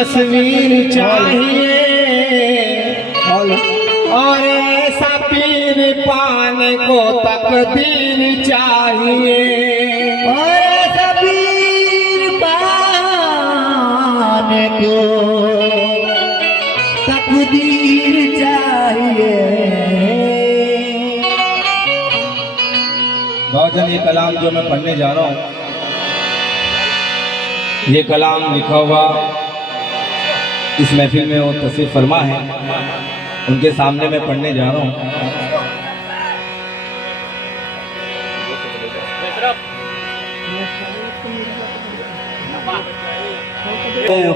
तस्वीर चाहिए और ऐसा पीर पाने को तकदीर चाहिए और ऐसा पीर पाने को तकदीर चाहिए। भाईजान ये कलाम जो मैं पढ़ने जा रहा हूँ, ये कलाम लिखा हुआ इस महफिल में वो तस्वीर फरमा है, उनके सामने मैं पढ़ने जा रहा हूँ।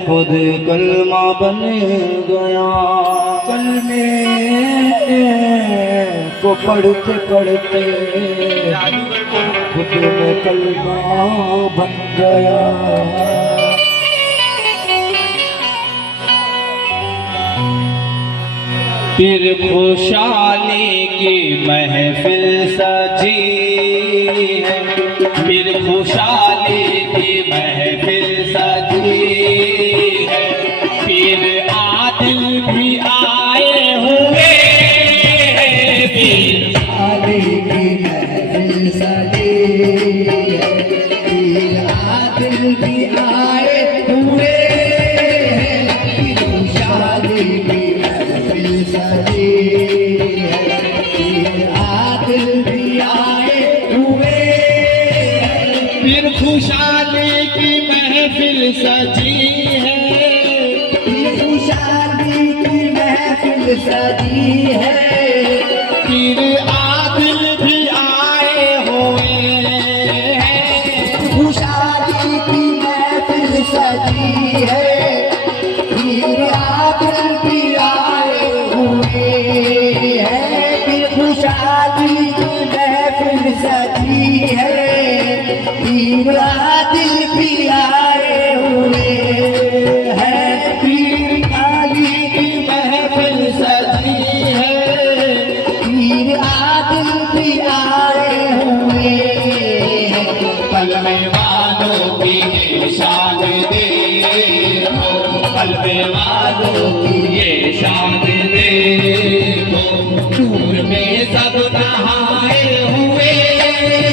खुद कलमा बन गया, कलमे को पढ़ते पढ़ते खुद में कलमा बन गया। फिर खुशहाली की महफिल सजी है, फिर खुशहाली की महफिल सजी है, फिर आदिल भी आए हुए हैं, फिर आदि की महफिल सजी है, फिर आदिल भी आए हुए हैं, फिर खुशहाली की महफिल सजी है, फिर आदिल भी आए हुए हैं, फिर खुशहाली की महफिल सजी है, फिर खुशहाली की महफिल सजी है, फिर आदिल भी आए हुए हैं, खुशहाली की महफिल सजी है, फिर आदिल भी आए हुए हैं, फिर खुशहाली की महफिल सजी है, फिर आदिल भी आए हुए हैं, फिर आली की महफिल सजी है, फिर आदिल भी आए हुए हैं। कलमे वालों की ये शान देखो, कलमे वालों की ये शान देखो, नूर में सब नहाए हुए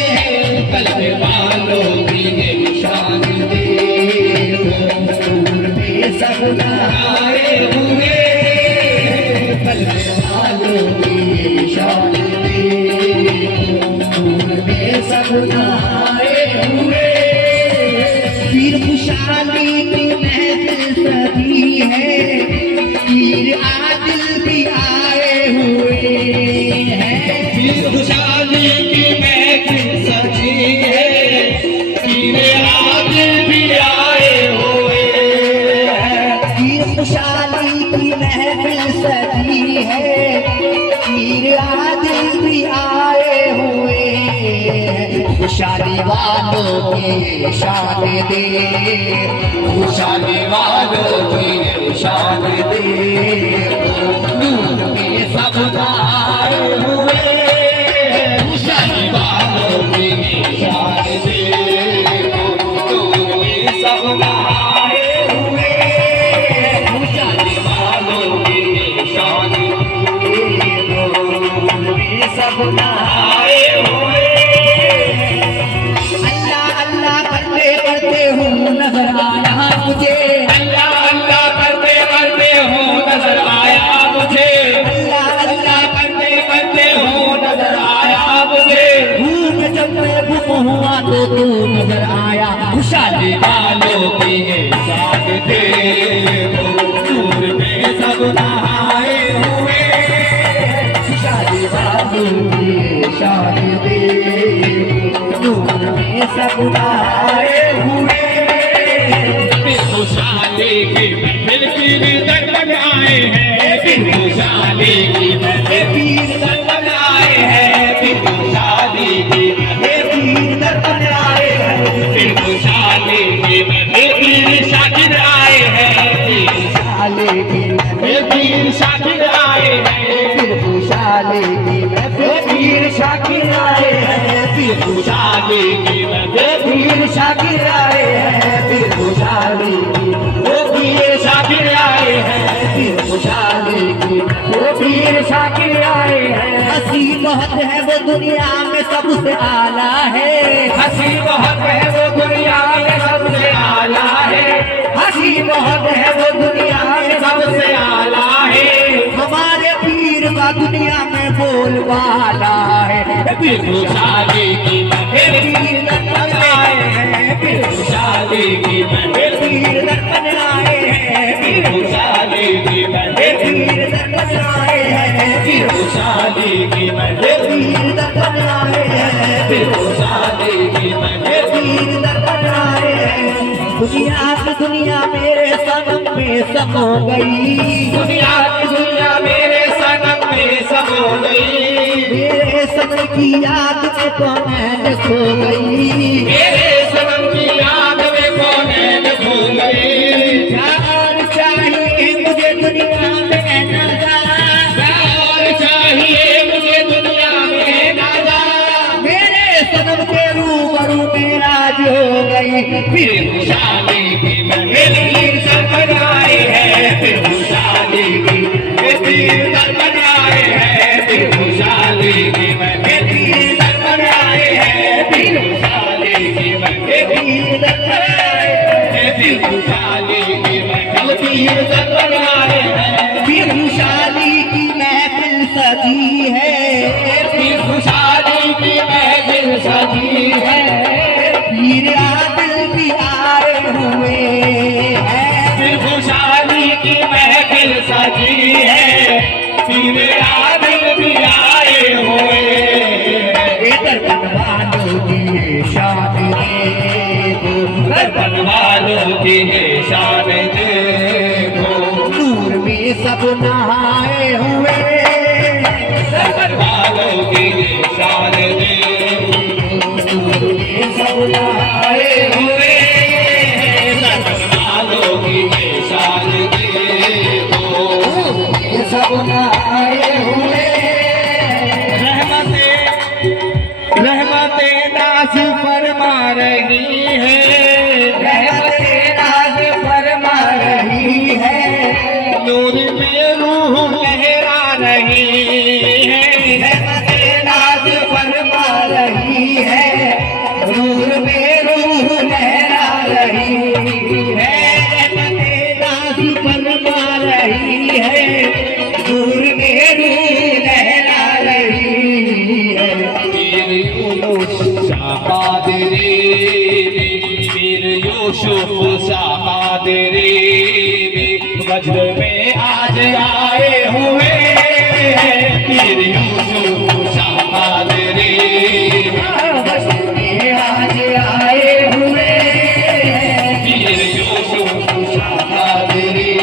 हैं, कलमे वालों की ये शान देखो, नूर में सब नहाए हुए हैं, कलमे वालों की ये शान देखो, नूर में सब नहाए हुए। फिर खुशहाली की महफिल सजी है, फिर आदिल भी आए हुए हैं, फिर खुशहाली की महफिल सजी है, फिर आदिल भी आए हुए हैं, फिर खुशहाली की महफिल सजी है, फिर आदिल भी आए हुए हैं। खुशहाली वालों की शान दे, खुशहाली वालों की शान दे, नूर में सब आए हुए हैं, खुशहाली वालों की शान दे, नूर में सब आए हुए हैं, खुशहाली वालों की शान दे, नूर में सब आए हुए। अल्लाह अल्लाह करते करते हूँ नजर आया मुझे, अल्लाह अल्लाह करते करते हो नजर आया मुझे, अल्लाह अल्लाह करते करते हो नजर आया मुझे, भूल जब मैं गुम हुआ तो तू नजर आया। खुशहाली वालों की ये शान देखो, नूर में सब नहाए हुए, खुशहाली वालों की शान देखो, नूर में सब आए हुए। फिर खुशहाली की फिर दर पर आए हैं, फिर खुशहाली की फिर दर पर आए हैं, फिर खुशहाली की पीर दर पर आए हैं, फिर खुशहाली की फिर शाकिर आए हैं, खुशहाली की फिर शाकिर आए हैं, फिर खुशहाली की पीर शाकिर आए हैं, फिर खुशहाली की पीर शाकिर आए हैं, फिर खुशहाली की पीर शाकिर पीर शाकिर आए हैं। हंसी बहुत है वो दुनिया में सबसे आला है। हंसी बहुत है वो दुनिया में सबसे आला है। हंसी बहुत है वो दुनिया में सबसे आला है। हमारे पीर का दुनिया में बोलबाला है। पीर खुशहाली की महफिल पीर दर्पण आए हैं। पीर खुशहाली की महफिल पीर दर्पण आए हैं। पीर खुशहाली की महफिल पीर दर्पण आए हैं। पीर खुशहाली की महफिल पीर दर्पण आए हैं। पीर खुशहाली की महफिल पीर दर्पण आए हैं। दुनिया मेरे सनम में समा गई। दुनिया मेरे सनम में सो गई। मेरे सनम की याद में तो मैं सो गई। मेरे सनम की याद में कौन खो गई। प्यार चाहिए मुझे दुनिया में ना जा। प्यार चाहिए मुझे दुनिया में ना जा। मेरे सनम के रूबरू मेरा जो गई। फिर खुशहाली की महफिल पीर दर्पण आए हैं। फिर खुशहाली की पीर दर्पण आए हैं। फिर खुशहाली की महफिल पीर दर्पण आए हैं। फिर खुशहाली की महफिल पीर दर्पण आए हैं। फिर खुशहाली की महफिल पीर दर्पण आए हैं। फिर खुशहाली की महफिल सजी है। फिर खुशहाली की महफिल सजी है। पीर आदिल भी आए हुए हैं। फिर खुशहाली की महफिल सजी है। पीर आदिल भी आए हुए हैं। दर्पण वालों की शान देखो। दर्पण वालों की शान देखो। नूर में सब नहाए हुए। दर्पण वालों की शान देखो। नूर में सब नहाए हुए दर्पण वालों की शान देखो। हुए। सब नहाए हुए। रहमते नाज फरमा रही है। रहमते नाज फरमा रही है। नूर में रूह लहरा रही है। रहमते नाज फरमा रही है। नूर में रूह लहरा रही है। रहमते नाज फरमा रही है। नूर में रूह लहरा रही है। पीर यूसुफ शाह कादरी, पीर यूसुफ शाह कादरी वज्र में आज आए हुए हैं। पीर यूसुफ शाह कादरी वज्र में आज आए हुए हैं। पीर यूसुफ शाह कादरी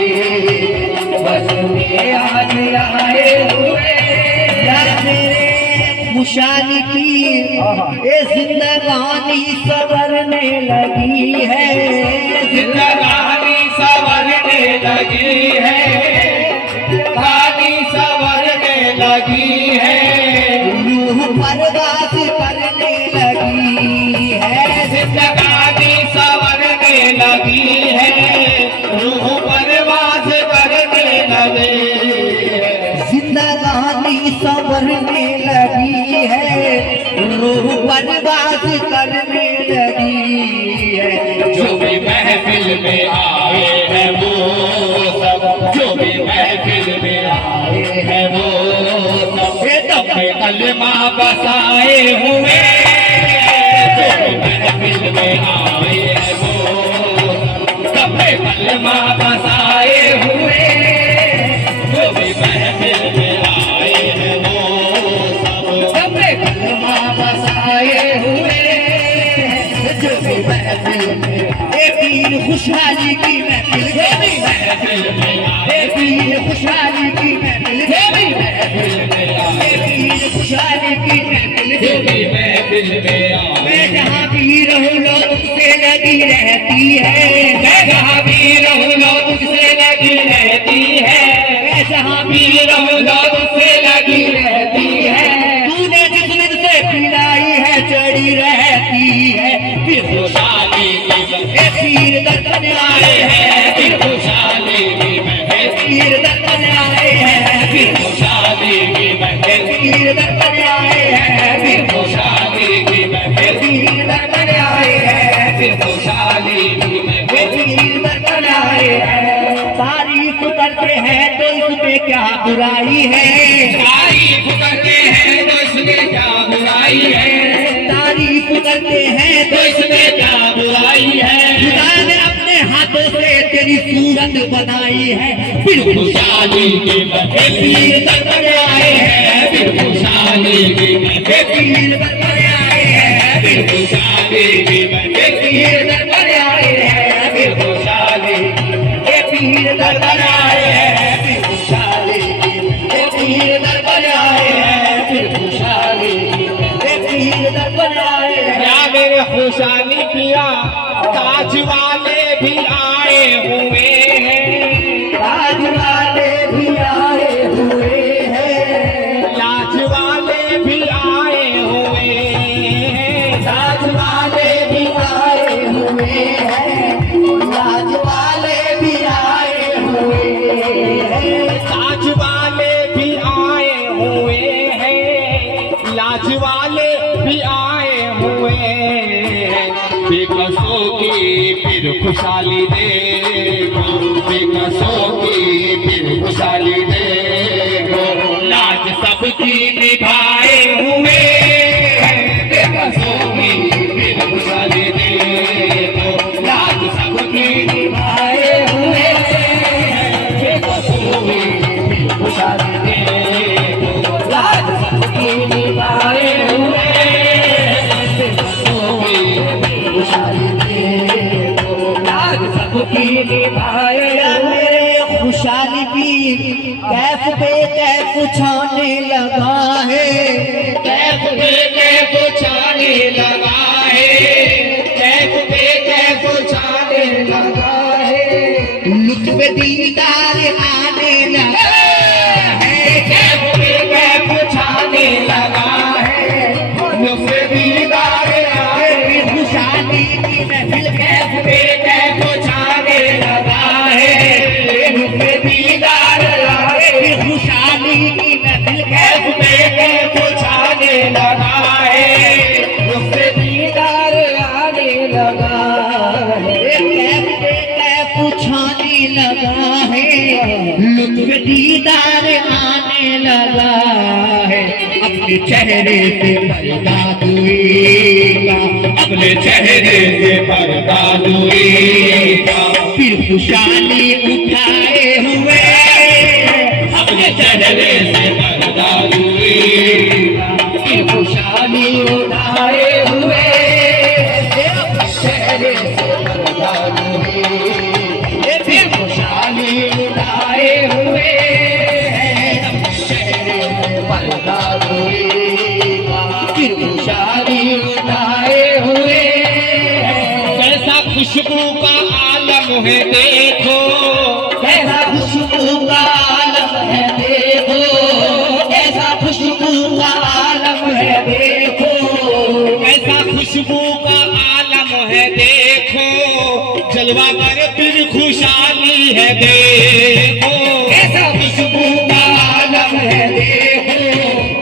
वज्र में आज आए हुए हैं। खुशहाली की ये जिंदगानी सवरने लगी है। जिंदगानी संवरने लगी है। कहानी संवरने लगी है। रूह परवास करने लगी है। जिंदगानी संवरने लगी है। रूह परवास करने लगे है। जिंदगानी संवरने लगी है। रूह परवास करने लगी है। जो भी महफिल में आए हैं वो सब, जो भी महफिल में आए हैं वो सब अपने कलमा बसाए हुए। जो भी महफिल में आए हैं वो सब अपने कलमा बसाए हुए। जो भी महफिल में आए हैं वो सब अपने कलमा बसाए हुए। जो भी महफिल में ए पीर खुशहाली की महफिल। जो भी महफिल में आए ए पीर खुशहाली की महफिल। जो भी महफिल में आए ए पीर खुशहाली की महफिल। जो भी महफिल में आए मैं जहाँ भी रहूँ लो तुझसे लगी रहती है। मैं जहाँ भी रहूँ लो तुझसे लगी रहती है। मैं जहाँ भी भी रहूँ लो तुझसे लगी रहती है। तूने जिस दिन से पिलाई है चढ़ी रहती है। फिर खुशहाली की ए पीर दर्पण आए आए हैं। हैं। फिर खुशहाली की महफिल पीर दर्पण आए हैं। फिर खुशहाली करते हैं तो इसमें क्या बुराई है, तारीफ करते हैं तो इसमें क्या बुराई है, तारीफ करते हैं तो तो इसमें क्या बुराई है। खुदा ने अपने हाथों से तेरी सूरत बनाई है, फिर खुशहाली के बड़े पीर दर पर आए हैं, फिर खुशहाली के बड़े पीर दर पर आए हैं, फिर खुशहाली के बड़े पीर दर पर आए हैं, फिर खुशहाली ये पीर दर पर आए हैं, फिर खुशहाली ये पीर दर पर आए हैं, फिर खुशहाली ये पीर दर पर आए हैं। या मेरे खुशहाली पिया ताज वाले भी आए हुए हैं, ताज वाले भी आए हुए हैं, लाज वाले भी आए हुए हैं, ताज वाले भी आए हुए हैं, लाज वाले भी आए हुए हैं, ताज वाले भी आए हुए हैं, लाज वाले भी आए हुए हैं। बेकसों की फिर खुशहाली देखो, बेकसों की फिर खुशहाली देखो, लाज सबकी निभाए हुए हैं। बेकसों की फिर खुशहाली देखो, लाज सबकी आए हुए हैं, बेकसों की फिर खुशहाली देखो, लाज सबकी निभाए हुए हैं, खुशहाली देखो, लाज सबकी निभाए हुए। खुशहाली पीर कैफ पे कैफ छाने लगा है, कैफ पे कैफ छाने लगा है, कैफ पे कैफ छाने लगा है, लुत्फ दीदार आने लगा है, कैफ पे कैफ छाने लगा है, मुझसे दीदार आए, खुशहाली की महफिल कैफ कैफ पे कैफ छाने लगा है, मुझसे दीदार आए, खुशहाली की महफिल कैफ पे कैफ छाने लगा है, मुझसे दीदार आने लगा है। कैफ पे कैफ छाने लगा है, लुत्फ दीदार आने लगा है, अपने चेहरे से पर्दा दूएगा, अपने चेहरे से पर्दा दूएगा, फिर खुशहाली उठाए हुए, अपने चेहरे से पर्दा दूएगा, फिर खुशहाली उठाए हुए, अपने चेहरे से पर्दा दूएगा, फिर खुशहाली उठाए हुए, अपने चेहरे से पर्दा दूएगा, फिर खुशहाली उठाए हुए। कैसा खुशबू का आलम है देखो, कैसा खुशबू का आलम है देखो, कैसा खुशबू का आलम है देखो, कैसा खुशबू का आलम है देखो, जलवा कर फिर खुशहाली है देखो, कैसा खुशबू का आलम है देखो,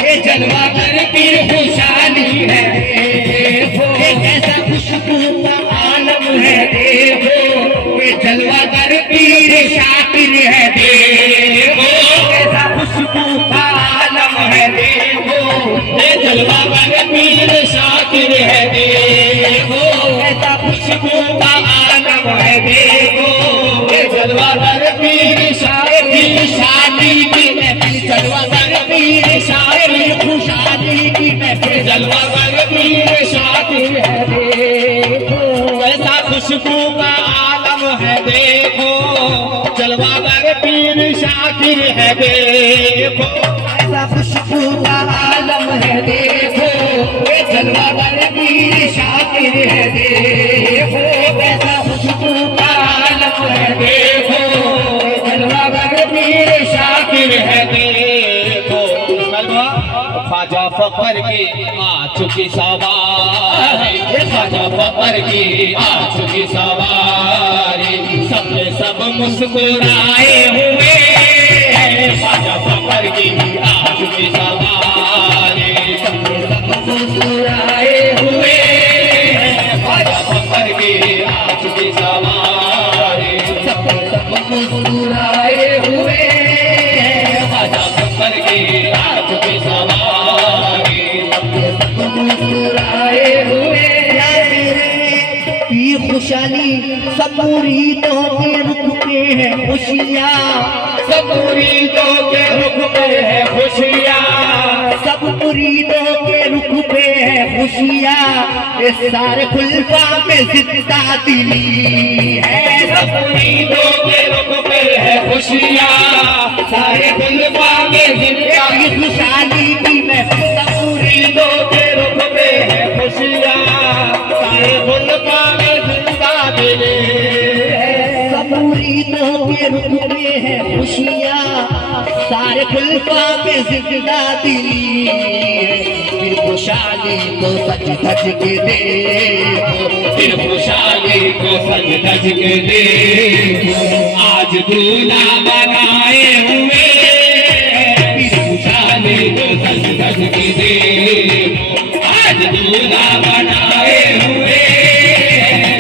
ये जलवा कर फिर खुशहाली है देखो, ये कैसा खुशबू का आलम है देखो, ये जलवा कर पीर शाकिर है देखो, कैसा खुशबू का आलम है देखो, ये जलवा कर पीर शाकिर है देखो, कैसा खुशबू का आलम है देखो, ये जलवा कर पीर शाकिर, शादी की महफिल जलवा कर पीर शाकिर, खुशहाली की महफिल जलवा कर पीर शाकिर है देखो, कैसा खुशबू का आलम है देखो, जलवा कर पीर शाकिर है देखो, कैसा खुशबू का आलम है देखो, ये जलवा कर पीर शाकिर है देखो, कैसा खुशबू का आलम है देखो, ये जलवा कर पीर शाकिर है देखो। ख्वाजा फकर की आ चुकी सवारी, ख्वाजा फकर की आ चुकी सवारी, सबने सब मुस्कुराए हुए, ख्वाजा फकर की आ चुकी सवारी, सबने सब मुस्कुराए हुए, ख्वाजा फकर की आ चुकी सवारी, सब मुस्कुराए हुए, सब मुरीदों के रुख पे है खुशियाँ, सब मुरीदों के रुख पे है खुशियाँ, सब मुरीदों के रुख पे है खुशियाँ, इस सारे खुल्फा में जिंदा दिली है। सब मुरीदों के रुख पे है खुशियाँ, सारे खुल्फा में जिंदा ये खुशहाली की महफिल सब मुरीदों के रुख पे है खुशियाँ, सारे खुल्फा में जिंदा दिले है। सब मुरीदों के रुख पे है खुशियाँ, सारे खुल्फा में जिंदा दिली है। फिर खुशहाली को सज धज के देखो, फिर खुशहाली को सज धज के देखो, आज दूल्हा बनाए हुए, फिर खुशहाली को सज धज के देखो, आज दूल्हा बनाए हुए,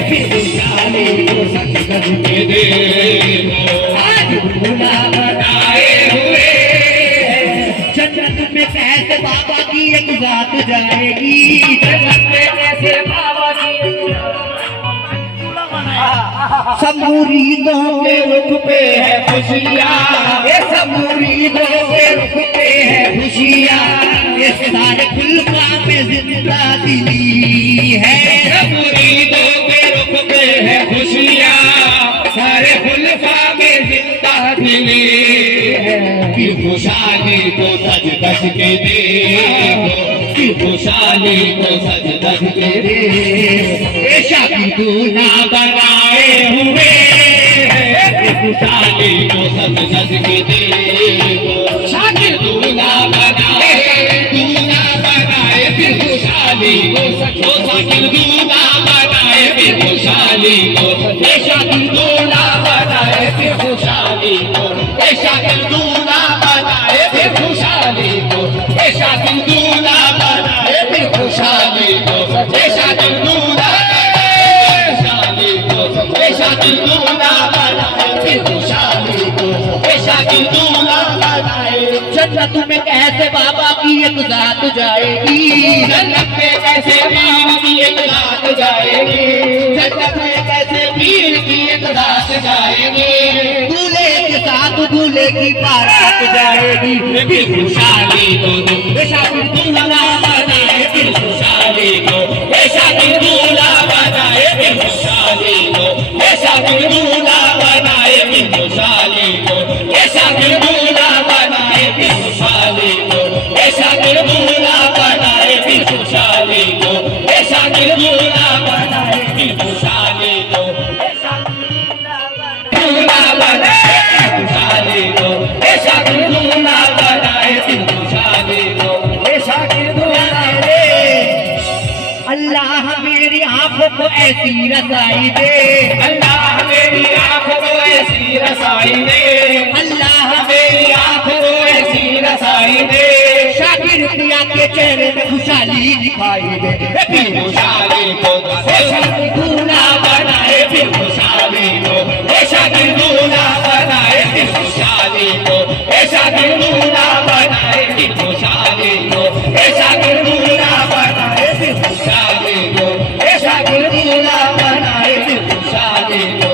फिर खुशहाली को सज धज के के देखो, आज दूल्हा बनाए हुए। जन्नत में कैसे बाबा की एक जात जाएगी, जन्नत में कैसे बाबा की सब मुरीदों के रुख पे है खुशियाँ, ये सब मुरीदों के रुख पे है खुशियाँ, ये सारे खुल्फा में जिंदा दिली है। सब मुरीदों के रुख पे है खुशियाँ, सारे खुल्फा में जिंदा दिली है। फिर खुशहाली को सज धज के देखो, फिर खुशहाली को सज धज के देखो, ये शादी दूल्हा बनाए हुए, फिर खुशहाली को सज धज के देखो, शाकिर दूल्हा बनाए, फिर खुशहाली को शाकिर दूल्हा बनाए, फिर खुशहाली को शाकिर दूल्हा बनाए, फिर खुशहाली को शाकिर दूल्हा बनाए, फिर खुशहाली को शाकिर दूल्हा बनाए, फिर खुशहाली को शाकिर दूल्हा शादी को शाकिर दूल्हा बनाए, फिर खुशहाली को शाकिर दूल्हा बनाए। जन्नत में कैसे बाबा की एक जात जाएगी, जन्नत में कैसे पीर की एक रात जाएगी, जन्नत में कैसे पीर की एक रात जाएगी, दूल्हे के साथ दूल्हे की बारात जाएगी। फिर खुशहाली को शाकिर दूल्हा बनाए, फिर खुशहाली को शाकिर दूल्हा बनाए, फिर खुशहाली को शाकिर दूल्हा बनाए, फिर खुशहाली को शाकिर दूल्हा बनाए, फिर खुशहाली को शाकिर दूल्हा बनाए, फिर खुशहाली को शाकिर दूल्हा बनाए, फिर खुशहाली को दूल्हा बनाए, खुशहाली को शाकिर दूल्हा बनाए, फिर खुशहाली को शाकिर दूल्हा अल्लाह मेरी आंखों को ऐसी रसाई दे, अल्लाह मेरी आंखों को ऐसी रसाई दे, अल्लाह मेरी आंखों को ऐसी रसाई दे, शाकिर पिया के चेहरे में खुशहाली दिखाई दे। फिर खुशहाली को शाकिर दूल्हा बनाए, फिर खुशहाली को शाकिर दूल्हा बनाए, फिर खुशहाली को शाकिर दूल्हा बनाए, फिर खुशहाली को शाकिर दूल्हा बनाए, फिर खुशहाली को शाकिर दूल्हा बनाए, फिर खुशहाली को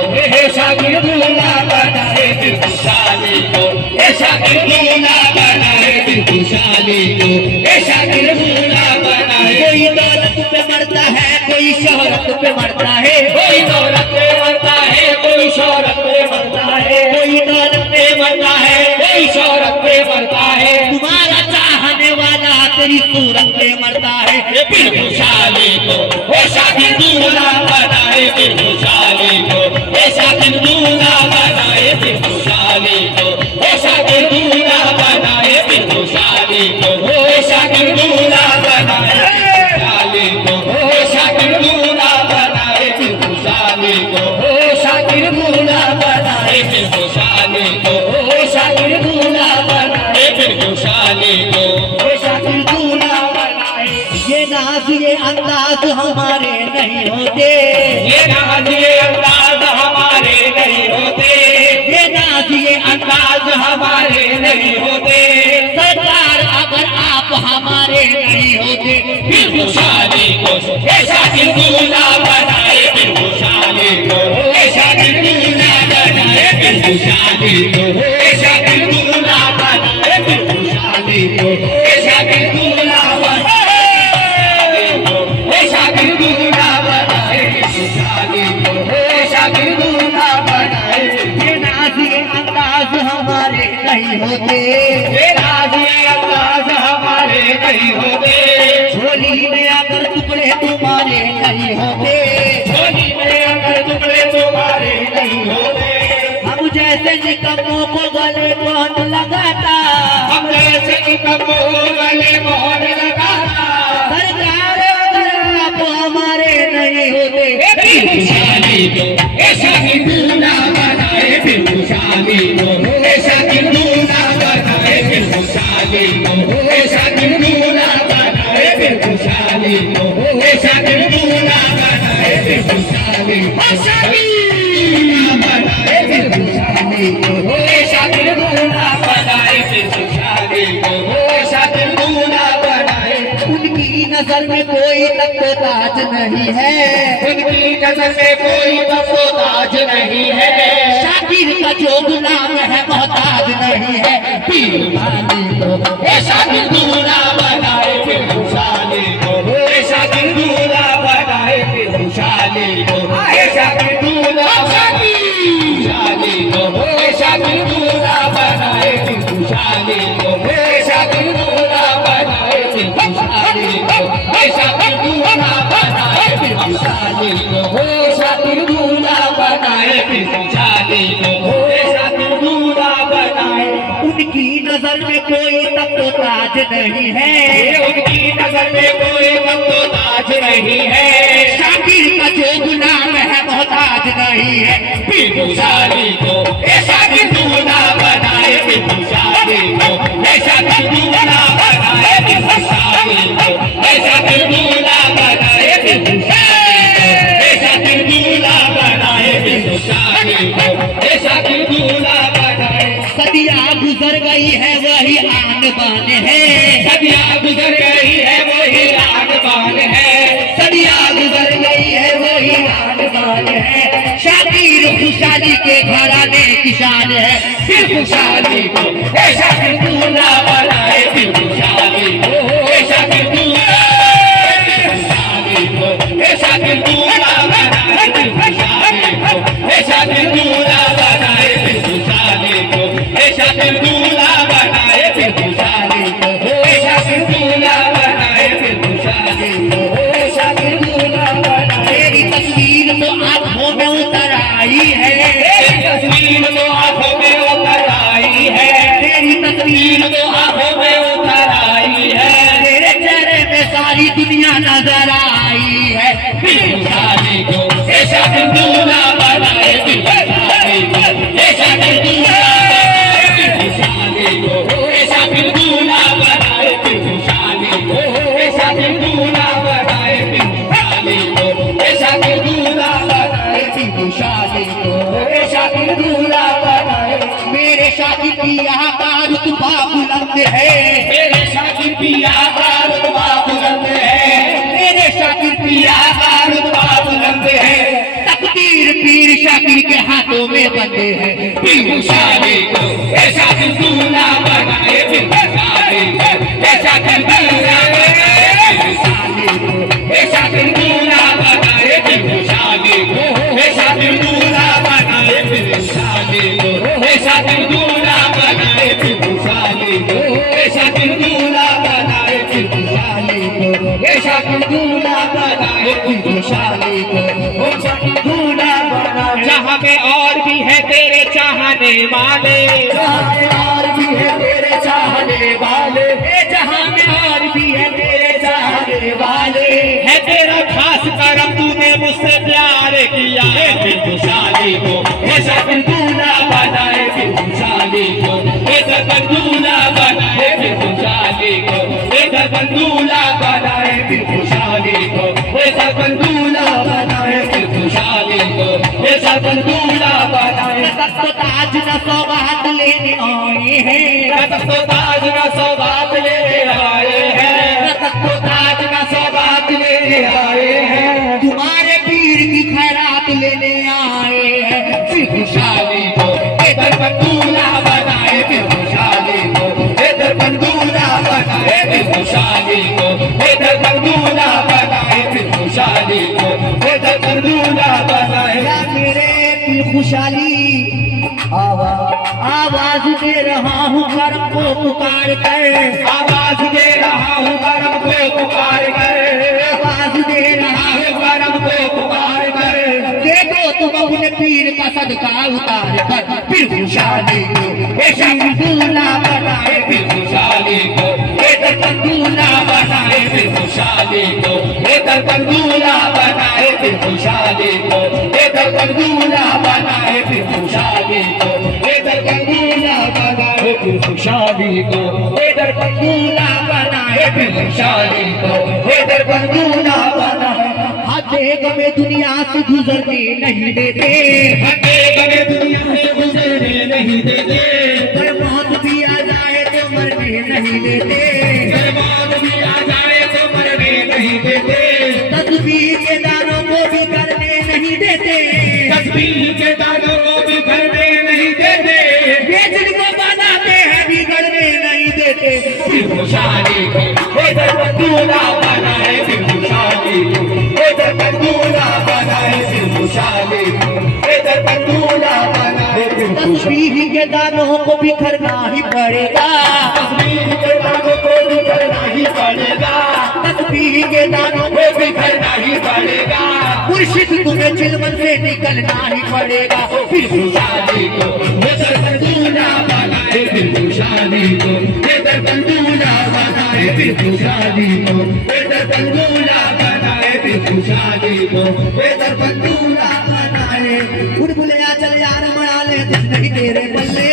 शाकिर दूल्हा बनाए, फिर खुशहाली को शाकिर दूल्हा बनाए, फिर खुशहाली को शाकिर दूल्हा बनाए। कोई दौलत पे मरता है, कोई शोहरत पे मरता है, कोई दौलत पे मरता है, कोई शोहरत पे मरता है, कोई दौलत पे मरता है, कोई शोहरत पे मरता है, तुम्हारा चाहने वाला तेरी सूरत पे मरता है। फिर खुशहाली को शाकिर दूल्हा बनाए, फिर खुशहाली को शाकिर दूल्हा बनाए, फिर खुशहाली को शाकिर दूल्हा बनाए, फिर खुशहाली को शाकिर दूल्हा बनाए, खुशहाली को शाकिर दूल्हा बनाए, फिर खुशहाली को शाकिर दूल्हा बनाए, फिर खुशहाली को शाकिर दूल्हा बनाए, फिर खुशहाली को शाकिर दूल्हा बनाए। ये नाज ये अंदाज हमारे नहीं होते, ये नाज ये अंदाज हमारे नहीं होते, ये नाज ये अंदाज हमारे नहीं होते, सरकार अगर आप हमारे नहीं होते, फिर खुशहाली को शाकिर दूल्हा बनाए, फिर खुशहाली को शाकिर खुशहाली को ऐसा दिल दूल्हा बनाए फिर खुशहाली को ऐसा दिल दूल्हा बनाए ऐसा दिल दूल्हा बनाए खुशहाली को ऐसा दिल दूल्हा बनाए ये नाज़ी अंदाज हमारे नहीं होते, ये नाज़ी अंदाज हमारे नहीं होते, झोली में अगर टुकड़े तुम्हारे नहीं होते, झोली में अगर टुकड़े तुम्हारे नहीं होते, हम जैसे निकम्मों को गले कौन लगाता, हम जैसे निकम्मों को गले कौन लगाता, सरकार अगर आप हमारे नहीं होते, फिर खुशहाली को ऐसा दिल दूल्हा बनाए फिर खुशहाली को ऐसा दिल दूल्हा बनाए फिर खुशहाली को ऐसा दिल दूल्हा बनाए फिर खुशहाली को ऐसा दिल दूल्हा बनाए फिर खुशहाली बनाए फिर खुशहाली को ऐसा दिल दूल्हा बनाए फिर खुशहाली को ऐसा दिल दूल्हा बनाए उनकी नजर में कोई तक तो ताज नहीं है, उनकी नजर में कोई ताज नहीं है, शाकिर का जो गुलाम है मोहताज नहीं है, पीर वाली को ऐसा दिल दूल्हा बनाए फिर खुशहाली को ऐसा दिल दूल्हा बनाए फिर खुशहाली को ऐसा दिल दूल्हा बनाए खुशहाली को ऐसा दिल दूल्हा बनाए फिर खुशहाली को ऐसा दिल दूल्हा बनाए फिर खुशहाली को ऐसा दिल दूल्हा बनाए फिर खुशहाली को ऐसा दिल दूल्हा बनाए फिर खुशहाली को ऐसा दिल दूल्हा बनाए उनकी नजर में कोई तक तो ताज नहीं है, उनकी नजर में कोई ताज नहीं है, शाकिर का जो गुलाम है मोहताज नहीं है, फिर खुशहाली को ऐसा दिल दूल्हा बनाए फिर खुशहाली को ऐसा दिल दूल्हा बनाए फिर खुशहाली को ऐसा दिल दूल्हा बनाए फिर खुशहाली को ऐसा दिल दूल्हा बनाए फिर खुशहाली को ऐसा दिल दूल्हा बनाए सदियाँ गुजर गई है वही आन बान है, सदियाँ गुजर गई है वही आगबान है, सदियाँ गुजर गई है वही आन बान है, शाकिर खुशहाली के घराने की शान है, फिर खुशहाली को ऐसा दिल दूल्हा बनाए फिर खुशहाली को ऐसा दिल दूल्हा खुशहाली को ऐसा दिल दूल्हा बनाए फिर खुशहाली को ऐसा दिल दूल्हा बनाए फिर खुशहाली को ऐसा दिल दूल्हा बनाए फिर खुशहाली को ऐसा दिल दूल्हा बनाए फिर खुशहाली को ऐसा दिल दूल्हा बनाए तेरी तस्वीर तो आंखों में उतर आई है, तेरी तस्वीर तो आंखों में उतर आई है, तेरी तस्वीर तो आंखों में उतर आई है, तेरे चेहरे में सारी दुनिया नजर आई है, फिर खुशहाली को ऐसा दिल दूल्हा बनाए फिर खुशहाली को ऐसा दिल दूल्हा बनाए फिर खुशहाली को ऐसा दिल दूल्हा बनाए फिर खुशहाली को ऐसा दिल दूल्हा बनाए फिर खुशहाली को ऐसा दिल दूल्हा बनाए फिर खुशहाली को ऐसा दिल दूल्हा बनाए मेरे शाकिर की यहाँ का रुतबा बुलंद है, मेरे शाकिर की आकार रुतबा बुलंद है, मेरे शाकिर की आकार रुतबा बुलंद है, तकदीर पीर शाकिर के हाथों में बंदे हैं, फिर खुशहाली को ऐसा दिल दूल्हा बनाए फिर खुशहाली को ऐसा दिल दूल्हा बनाए फिर खुशहाली को ऐसा दिल दूल्हा बनाए फिर खुशहाली को ऐसा दिल दूल्हा बनाए फिर खुशहाली को ऐसा दिल दूल्हा बनाए फिर खुशहाली को ऐसा दिल दूल्हा बनाए फिर खुशहाली को ऐसा दिल दूल्हा बनाए फिर खुशहाली को ऐसा दिल दूल्हा बनाए जहाँ में और भी है तेरे चाहने वाले, जहाँ में और भी है तेरे चाहने वाले, जहाँ में और भी है तेरे चाहने वाले, है तेरा खास करम तूने मुझसे प्यार किया है फिर खुशहाली को ऐसा दिल दूल्हा बनाए फिर खुशहाली को ऐसा दिल दूल्हा बनाए फिर खुशहाली को ऐसा दिल दूल्हा बनाए फिर खुशहाली को ऐसा दिल दूल्हा बनाए फिर खुशहाली को ऐसा दिल दूल्हा बनाए तो ताज न सौगात लेने आए हैं, तो ताज न सौगात लेने आए हैं, तो ताज न सौगात लेने आए हैं, तुम्हारे पीर की खैरात लेने आए हैं, फिर खुशहाली को खुशहाली आवाज दे रहा हूँ कर्म को पुकार कर, आवाज दे रहा हूँ कर्म को पुकार कर, आवाज दे रहा हूँ कर्म को पुकार कर। देखो तुम अपने पीर का सदका उतार कर, फिर खुशहाली को ये शीर दूल्हा बनाए, फिर खुशहाली को ये दर्पण दूल्हा बनाए, फिर खुशहाली को ये दर्पण दूल्हा बनाए, फिर खुशहाली को ये दर्पण दूल्हा बनाए, फिर खुशहाली को ये दर्पण दूल्हा बनाए, फिर खुशहाली को ये दर्पण दूल्हा बनाए, फिर खुशहाली को ये दर्पण दूल्हा बनाए। देख में दुनिया से गुजरने नहीं देते, गए दुनिया से गुजरने नहीं देते, पर मौत भी आ जाए तो मरने नहीं देते, बर्बाद भी आ जाए तो मरने नहीं देते, तस्बीह के दानों को भी करने नहीं देते, तस्बीह के दानों को भी करने नहीं देते, ये जिनको बनाते हैं बिगड़ने नहीं देते। फिर खुशहाली को ये दर्पण दूल्हा बनाए, फिर खुशहाली को ये दर्पण दूल्हा बनाए, फिर खुशहाली को ये दर्पण दूल्हा बनाए, फिर तस्बीह के दानों को बिखरना ही पड़ेगा, तस्बीह के दानों को भी करना ही पड़ेगा, तस्बीह के दानों को वो भी करना ही पड़ेगा, मुर्शिद तुम्हें चिलमन से निकलना ही पड़ेगा। फिर खुशहाली को ये दर्पण दूल्हा बनाए, फिर खुशहाली को ये दर्पण दूल्हा बनाए, फिर खुशहाली को ये दर्पण दूल्हा बनाए, फिर खुशहाली को ये दर्पण दूल्हा बनाए। बुलबुलिया चल यार मना ले कुछ नहीं तेरे बल्ले,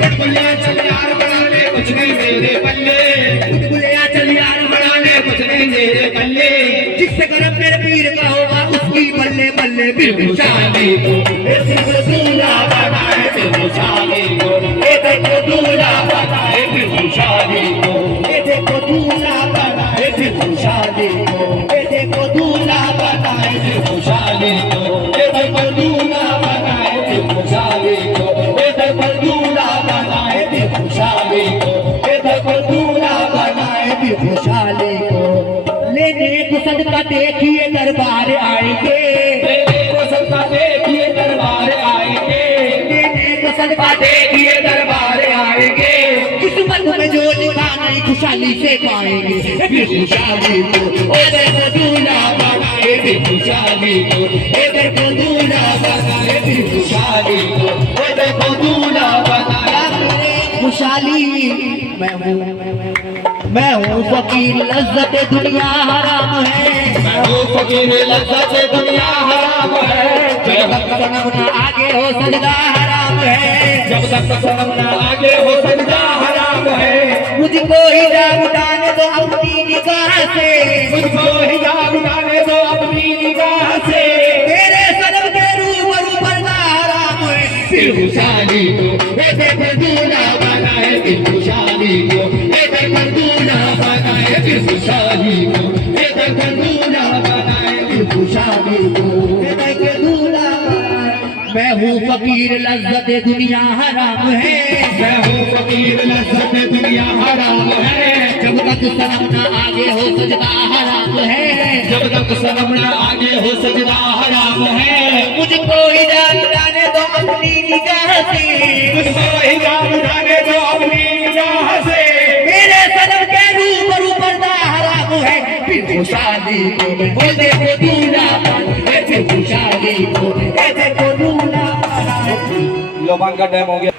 बुलबुलिया चल यार बना ले कुछ नहीं मेरे पल्ले, बुलबुलिया चल यार बना ले कुछ नहीं मेरे पल्ले, जिससे करम मेरे पीर का होगा उसकी बल्ले बल्ले। फिर खुशहाली को ये दर्पण दूल्हा बनाए, फिर खुशहाली को ये दर्पण दूल्हा बनाए, फिर खुशहाली को ये देखो दूल्हा बनाए, फिर खुशहाली को ये देखो दूल्हा बनाए, फिर खुशहाली को ये दर्पण दूल्हा बनाए, फिर खुशहाली को ये दर्पण दूल्हा बनाए, फिर खुशहाली को ये दर्पण दूल्हा बनाए, फिर खुशहाली को लेने को सदका देखिए दरबार आएंगे, को सबका देखिए दरबार आएंगे, लेने को सदका देखिए दरबार आएंगे, किस्मत में जो लिखा नहीं खुशहाली से पाएंगे। फिर खुशहाली को ये दर्पण दूल्हा बनाए, फिर खुशहाली को ये दर्पण दूल्हा बनाए, फिर खुशहाली को ये दर्पण दूल्हा बनाया। खुशहाली मैं हूँ फकीर लज्जत दुनिया हराम है, मैं हूँ फकीर लज्जत दुनिया हराम है, जब तक सनम ना आगे हो सजदा हराम है, जब तक सनम ना आगे हो सजदा हराम है, मुझको हिजाब उठाने दो अपनी निगाह से, मुझको हिजाब उठाने दो अपनी निगाह से, तेरे सनम के रूबरू पर्दा हराम है। फिर खुशहाली को ये दर्पण दूल्हा बनाए, फिर खुशहाली को ये दर्पण दूल्हा बनाए, फिर खुशहाली को ये दर्पण दूल्हा बनाए, फिर खुशहाली को के दूल्हा मैं हूँ फकीर लज्जत दुनिया हराम है, मैं हूँ फकीर लज्जत दुनिया हराम है, जब तक सनम ना आगे हो सजदा हराम है, जब तक सनम ना आगे हो सजदा हराम है, मुझको हिजाब उठाने दो अपनी निगाह से, मुझको हिजाब उठाने दो अपनी निगाह से, मेरे सनम के रूबरू पर्दा हराम है। फिर खुशहाली को ये देखो दूल्हा बनाए, फिर खुशहाली को ये देखो दूल्हा बनाए। लोबान का टाइम हो गया।